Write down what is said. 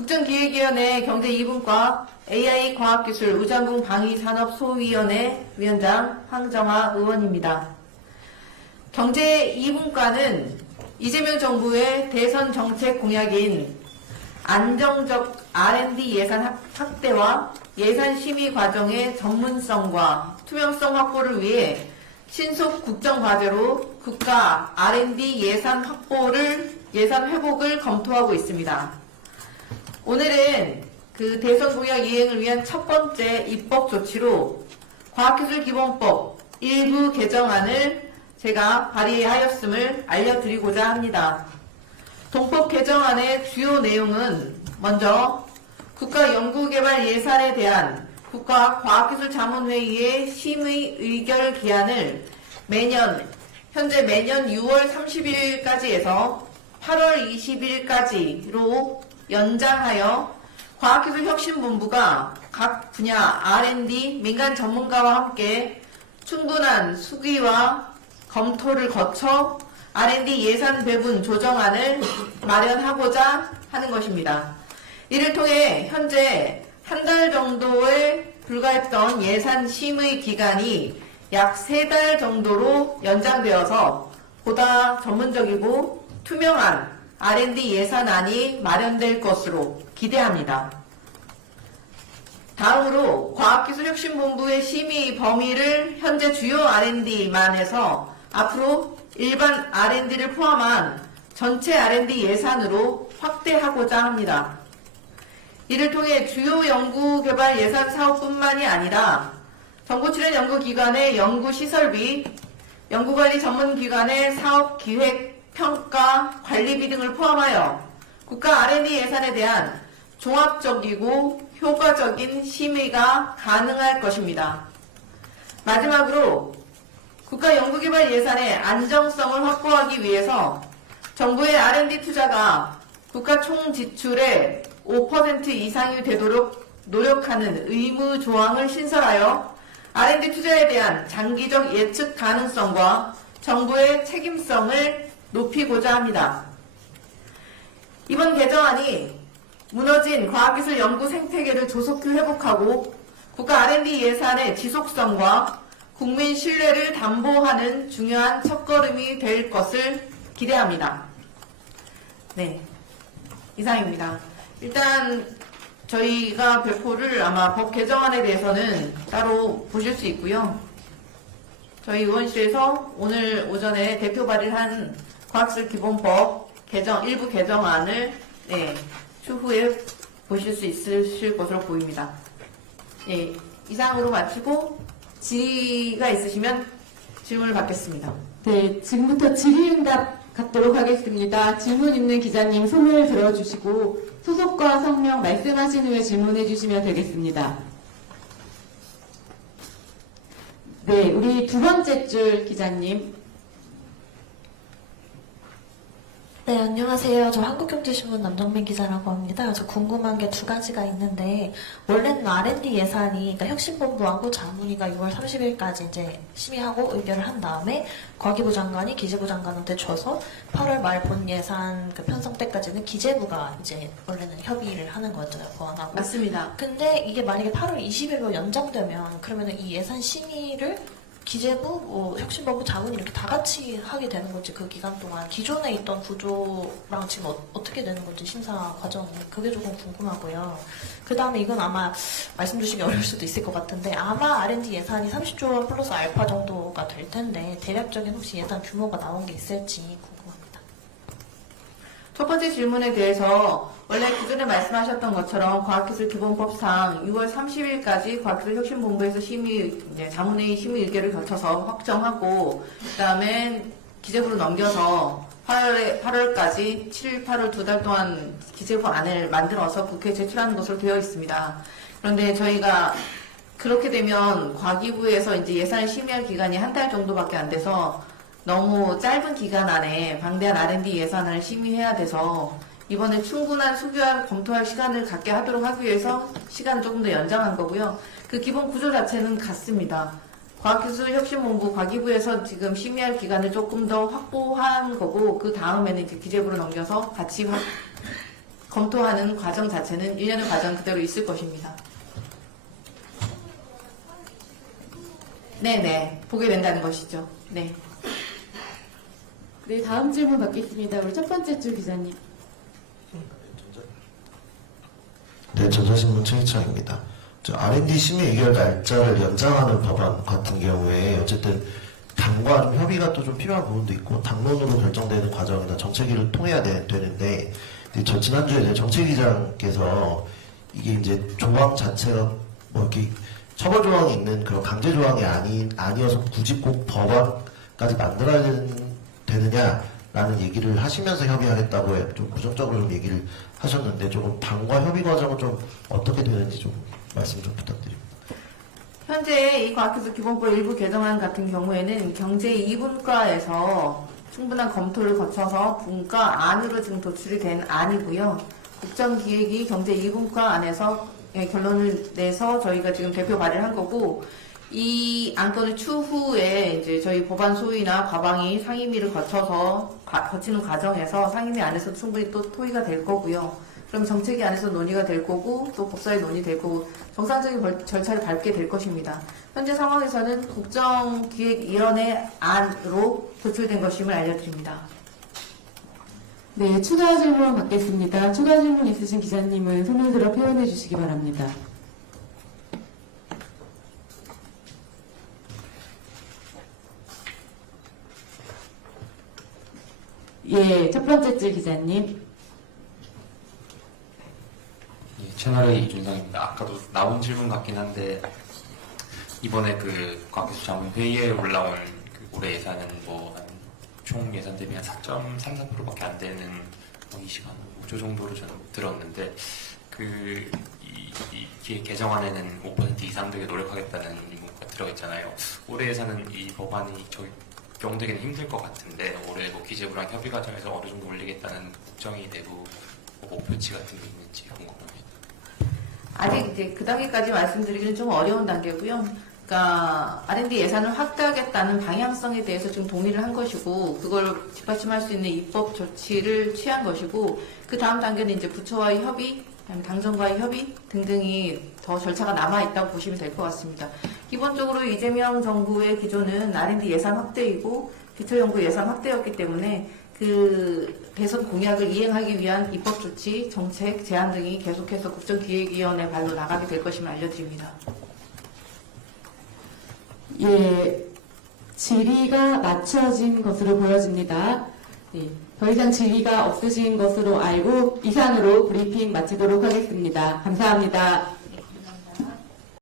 국정기획위원회 경제 2분과 AI 과학기술 우장군 방위산업소위원회 위원장 황정화 의원입니다. 경제 2분과는 이재명 정부의 대선 정책 공약인 안정적 R&D 예산 확대와 예산 심의 과정의 전문성과 투명성 확보를 위해 신속 국정과제로 국가 R&D 예산 회복을 검토하고 있습니다. 오늘은 그 대선 공약 이행을 위한 첫 번째 입법 조치로 과학기술기본법 일부 개정안을 제가 발의하였음을 알려드리고자 합니다. 동법 개정안의 주요 내용은 먼저 국가연구개발 예산에 대한 국가과학기술자문회의의 심의 의결 기한을 현재 매년 6월 30일까지 해서 8월 20일까지로 연장하여 과학기술혁신본부가 각 분야 R&D 민간 전문가와 함께 충분한 수기와 검토를 거쳐 R&D 예산 배분 조정안을 마련하고자 하는 것입니다. 이를 통해 현재 한 달 정도에 불과했던 예산 심의 기간이 약 3달 정도로 연장되어서 보다 전문적이고 투명한 R&D 예산안이 마련될 것으로 기대합니다. 다음으로 과학기술혁신본부의 심의 범위를 현재 주요 R&D만 해서 앞으로 일반 R&D를 포함한 전체 R&D 예산으로 확대하고자 합니다. 이를 통해 주요 연구개발 예산 사업뿐만이 아니라 정부 출연 연구기관의 연구시설비, 연구관리 전문기관의 사업기획, 평가, 관리비 등을 포함하여 국가 R&D 예산에 대한 종합적이고 효과적인 심의가 가능할 것입니다. 마지막으로 국가 연구개발 예산의 안정성을 확보하기 위해서 정부의 R&D 투자가 국가 총 지출의 5% 이상이 되도록 노력하는 의무 조항을 신설하여 R&D 투자에 대한 장기적 예측 가능성과 정부의 책임성을 높이고자 합니다. 이번 개정안이 무너진 과학기술 연구 생태계를 조속히 회복하고 국가 R&D 예산의 지속성과 국민 신뢰를 담보하는 중요한 첫걸음이 될 것을 기대합니다. 네, 이상입니다. 일단 저희가 배포를 아마 법 개정안에 대해서는 따로 보실 수 있고요. 저희 의원실에서 오늘 오전에 대표 발의한 과학기술기본법 일부 개정안을 추후에 보실 수 있으실 것으로 보입니다. 이상으로 마치고 질의가 있으시면 질문을 받겠습니다. 네, 지금부터 질의응답 갖도록 하겠습니다. 질문 있는 기자님 손을 들어주시고 소속과 성명 말씀하신 후에 질문해 주시면 되겠습니다. 네, 우리 두 번째 줄 기자님. 네, 안녕하세요. 저 한국경제신문 남정민 기자라고 합니다. 저 궁금한 게 두 가지가 있는데, 원래는 R&D 예산이, 그러니까 혁신본부하고 자문위가 6월 30일까지 이제 심의하고 의결을 한 다음에 과기부 장관이 기재부 장관한테 줘서 8월 말 본 예산 그 편성 때까지는 기재부가 이제 원래는 협의를 하는 거잖아요, 보완하고. 맞습니다. 근데 이게 만약에 8월 20일로 연장되면 그러면은 이 예산 심의를 기재부, 혁신본부, 자문이 이렇게 다 같이 하게 되는 건지, 그 기간 동안 기존에 있던 구조랑 지금 어떻게 되는 건지 심사 과정이, 그게 조금 궁금하고요. 그 다음에 이건 아마 말씀 주시기 어려울 수도 있을 것 같은데, 아마 R&D 예산이 30조 원 플러스 알파 정도가 될 텐데 대략적인 혹시 예산 규모가 나온 게 있을지 궁금합니다. 첫 번째 질문에 대해서 원래 기존에 말씀하셨던 것처럼 과학기술기본법상 6월 30일까지 과학기술혁신본부에서 자문회의 심의 의결을 거쳐서 확정하고 그다음에 기재부로 넘겨서 8월까지 7, 8월 두 달 동안 기재부 안을 만들어서 국회에 제출하는 것으로 되어 있습니다. 그런데 저희가 그렇게 되면 과기부에서 이제 예산을 심의할 기간이 한 달 정도밖에 안 돼서 너무 짧은 기간 안에 방대한 R&D 예산을 심의해야 돼서 이번에 충분한 수교와 검토할 시간을 갖게 하도록 하기 위해서 시간을 조금 더 연장한 거고요. 그 기본 구조 자체는 같습니다. 과학기술혁신본부 과기부에서 지금 심의할 기간을 조금 더 확보한 거고 그 다음에는 이제 기재부로 넘겨서 같이 검토하는 과정 자체는 1년의 과정 그대로 있을 것입니다. 네네, 보게 된다는 것이죠. 네. 네, 다음 질문 받겠습니다. 우리 첫 번째 줄 기자님. 네, 전자신문 최희창입니다. R&D 심의 의결 날짜를 연장하는 법안 같은 경우에 어쨌든 당과 좀 협의가 또 좀 필요한 부분도 있고 당론으로 결정되는 과정이나 정책위를 통해야 되는데 저 지난주에 이제 정책위장께서 이게 이제 조항 자체가 뭐 이렇게 처벌 조항이 있는 그런 강제 조항이 아니어서 굳이 꼭 법안까지 만들어야 되느냐라는 얘기를 하시면서 협의하겠다고 좀 부정적으로 좀 얘기를 하셨는데 조금 당과 협의 과정은 좀 어떻게 되는지 좀 말씀 좀 부탁드립니다. 현재 이 과학기술 기본법 일부 개정안 같은 경우에는 경제 2분과에서 충분한 검토를 거쳐서 분과 안으로 지금 도출이 된 안이고요. 국정기획이 경제 2분과 안에서 결론을 내서 저희가 지금 대표 발의를 한 거고, 이 안건을 추후에 이제 저희 법안 소위나 과방이 상임위를 거쳐서 거치는 과정에서 상임위 안에서 충분히 또 토의가 될 거고요. 그럼 정책위 안에서 논의가 될 거고 또 법사위 논의 될 거고 정상적인 절차를 밟게 될 것입니다. 현재 상황에서는 국정기획위원회 안으로 도출된 것임을 알려드립니다. 네, 추가 질문 받겠습니다. 추가 질문 있으신 기자님은 손을 들어 표현해 주시기 바랍니다. 예, 첫 번째 줄 기자님. 예, 채널의 이준상입니다. 아까도 나온 질문 같긴 한데 이번에 그 과학기술 자문 회의에 올라온 그 올해 예산은 뭐 총 예산 대비 한 4.34%밖에 안 되는 이 시간 5조 정도로 저는 들었는데 이 기획 개정안에는 5% 이상 되게 노력하겠다는 문구가 들어있잖아요. 올해 예산은 이 법안이 적용되기는 힘들 것 같은데 올해 뭐 기재부랑 협의 과정에서 어느 정도 올리겠다는 국정이 내부 목표치 같은 게 있는지 궁금합니다. 아직 이제 그 단계까지 말씀드리기는 좀 어려운 단계고요. 그러니까 R&D 예산을 확대하겠다는 방향성에 대해서 지금 동의를 한 것이고 그걸 뒷받침할 수 있는 입법 조치를 취한 것이고 그 다음 단계는 이제 부처와의 협의, 당정과의 협의 등등이 더 절차가 남아 있다고 보시면 될 것 같습니다. 기본적으로 이재명 정부의 기조는 R&D 예산 확대이고 기초연구 예산 확대였기 때문에 그 대선 공약을 이행하기 위한 입법 조치, 정책, 제안 등이 계속해서 국정기획위원회 발로 나가게 될 것임을 알려드립니다. 예, 질의가 맞춰진 것으로 보여집니다. 예, 더 이상 질의가 없으신 것으로 알고 이상으로 브리핑 마치도록 하겠습니다. 감사합니다.